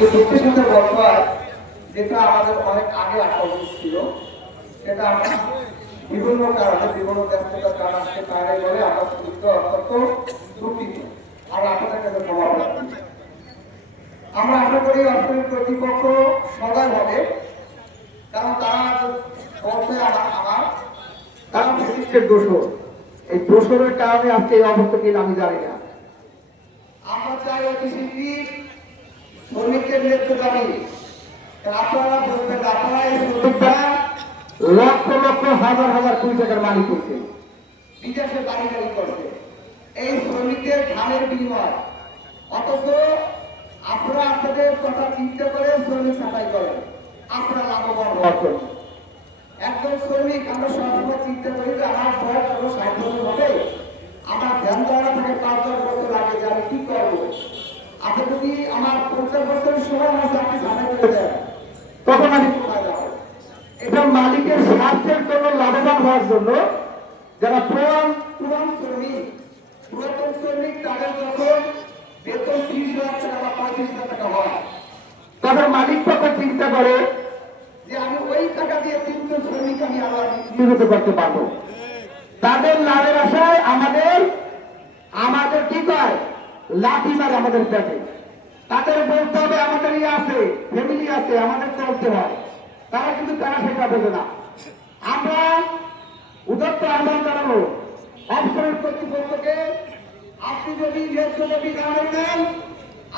দুঃখের সাথে বলতে হয় যেটা আমাদের অনেক আগে আসা উচিত ছিল, সেটা আমরা বিভিন্ন কারণে বিভিন্ন ব্যস্ততার কারণ আসতে পারে বলে আমরা সুবিধা অত্যন্ত দুঃখিত। আর আপনাদের কাছে ক্ষমা প্রার্থী। আমরা আশা করি অর্থনীতি কর্তৃপক্ষ সদয় হবে, কারণ তারা বলতে আমার তারা বিশিষ্টের দোষর, এই দোষরের কারণে আজকে এই অবস্থা কিনা আমি জানি না। আমরা চাই অতি শীঘ্রই শ্রমিকদের ন্যায্য দাবি। আপনারা বলবেন আপনারা এই শ্রমিকরা লক্ষ লক্ষ হাজার হাজার কোটি টাকার মালিক করছে, বিদেশে বাড়ি গাড়ি করছে এই শ্রমিকদের ধানের বিনিময়, অথচ আপনারা আপনাদের কথা চিন্তা করে শ্রমিক ছাঁটাই করেন, আপনারা লাভবান হওয়ার জন্য। একজন শ্রমিক আমরা সবসময় চিন্তা করি যে আমার বয়স যত 60 বছর হবে, আমার ধ্যান ধারণা থেকে 5-10 বছর আগে যে আমি কি করবো। আপনি যদি আমার 50 বছরের সময় আমার চাকরি ছাঁটাই করে দেন, তখন আমি কোথায় যাবো? এটা মালিকের স্বার্থের জন্য লাভবান হওয়ার জন্য যারা পুরান শ্রমিক, পুরাতন শ্রমিক তাদের যখন বেতন 30,000 টাকা বা 35,000 টাকা হয়, তখন মালিক তখন চিন্তা করে যে আমি ওই টাকা দিয়ে 3জন শ্রমিক আমি আবার নিয়োজিত করতে পারবো। তাদের লাভের আশায় আমাদের কি কয় লাঠি মারে আমাদের পেটে। তাদের বলতে হবে আমাদের আছে, ফ্যামিলি আছে, আমাদের চলতে হয়। তারা কিন্তু তারা সেটা বোঝে না। আমরা উদাত্ত আহ্বান জানাবো অবসরের কর্তৃপক্ষকে, আপনি যদি ন্যায্য দাবি না নেন,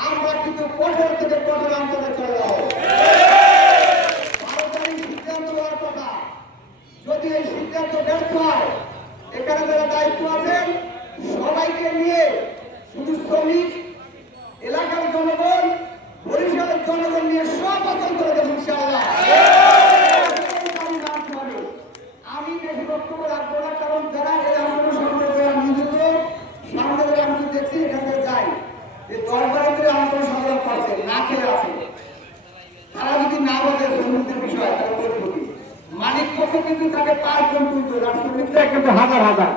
আমরা কিন্তু কঠোর থেকে কঠোর আন্দোলনে চলে যাবো। সিদ্ধান্ত হওয়ার কথা, যদি এই সিদ্ধান্ত ব্যর্থ হয়, এখানে যারা দায়িত্ব আছেন সবাইকে নিয়ে, শুধু শ্রমিক, এলাকার জনগণ, বরিশালের জনগণ নিয়ে সব আন্দোলন করে দেবো ইনশাআল্লাহ। আমি বেশি বক্তব্য রাখবো না, কারণ যারা এই আন্দোলন সংগ্রামে নিয়োজিত, সামনে আমি দেখছি এখান থেকে যাই যে 10-12 করে আন্দোলন সংগ্রাম করছে, না খেয়ে আছে। তারা যদি না বলে শ্রমিকদের বিষয়, তারা বলবো কি মালিক পক্ষ কিন্তু তাকে 5 জন তুলতো, শ্রমিকরা কিন্তু হাজার হাজার,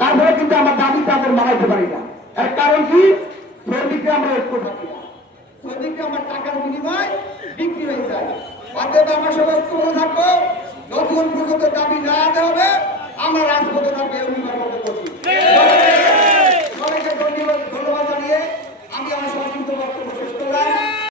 তারপরে কিন্তু আমার দাবি তাদের মানাইতে পারি না। এর কারণ কি? শ্রমিকরা আমরা ঐক্য থাকি না, শ্রমিকরা আমার টাকার বিনিময় বিক্রি হয়ে যায়। অতএব আমরা সবাই ঐক্য থাকবো, যতক্ষণ পর্যন্ত দাবি না দেওয়া হবে আমরা রাজপথে থাকবে। সবাইকে ধন্যবাদ জানিয়ে আমি আমার সংক্ষিপ্ত বক্তব্য শেষ করলাম।